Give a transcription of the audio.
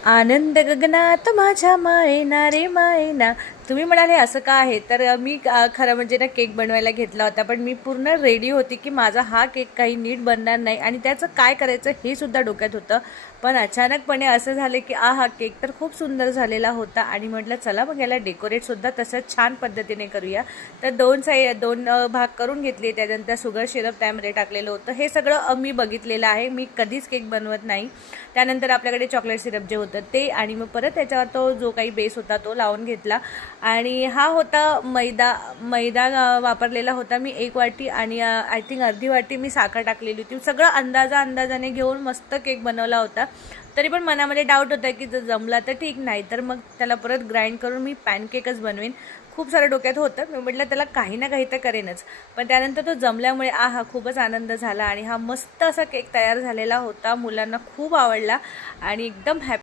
आनंद गगनात माझ्या मायना रे मायना. तुम्ही म्हणाले असं का आहे, तर मी खरं म्हणजे ना केक बनवायला घेतला होता, पण मी पूर्ण रेडी होती की माझा हा केक काही नीट बनणार नाही आणि त्याचं काय करायचं हे सुद्धा डोक्यात होतं. पण अचानकपणे असं झालं की हा केक तर खूप सुंदर झालेला होता आणि म्हटलं चला मग याला डेकोरेटसुद्धा तसंच छान पद्धतीने करूया. तर दोन भाग करून घेतले. त्यानंतर शुगर सिरप त्यामध्ये टाकलेलं होतं. हे सगळं मी बघितलेलं आहे, मी कधीच केक बनवत नाही. त्यानंतर आपल्याकडे चॉकलेट सिरप जे होतं ते, आणि मग परत त्याच्यावर तो जो काही बेस होता तो लावून घेतला. आणि हा होता मैदा. मैदा वापरलेला होता मी 1 वाटी, आणि आय थिंक अर्धी वाटी मी साखर टाकलेली होती. सगळं अंदाजाने घेऊन मस्त केक बनवला होता. तरी पण मनामध्ये डाऊट होता की जर जमला तर ठीक, नाही तर मग त्याला परत ग्राइंड करून मी पॅनकेकच बनवेन. खूप सारं डोक्यात होतं, मी म्हटलं त्याला काही ना काही तर करेनच. पण त्यानंतर तो जमल्यामुळे खूपच आनंद झाला आणि हा मस्त असा केक तयार झालेला होता. मुलांना खूप आवडला आणि एकदम हॅपी